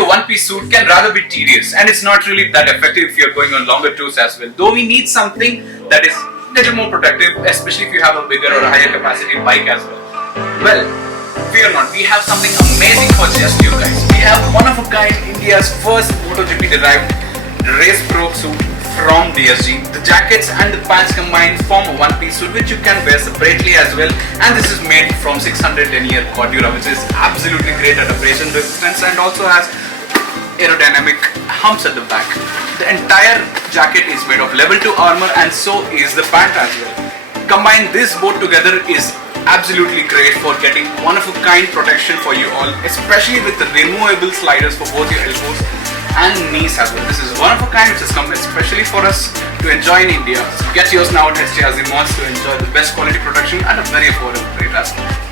a one-piece suit can rather be tedious, and it's not really that effective if you're going on longer tours as well. Though we need something that is a little more protective, especially if you have a bigger or a higher capacity bike as well. Well, fear not, we have something amazing for just you guys. We have one of a kind, India's first MotoGP derived RacePro suit from DSG. The jackets and the pants combined form a one-piece suit which you can wear separately as well, and this is made from 600 denier Cordura, which is absolutely great at abrasion resistance and also has aerodynamic humps at the back. The entire jacket is made of level 2 armor, and so is the pant as well. Combine this both together is absolutely great for getting one-of-a-kind protection for you all, especially with the removable sliders for both your elbows and knees as well. This is one-of-a-kind which has come especially for us to enjoy in India. So get yours now at HT Azimons to enjoy the best quality protection at a very affordable rate as well.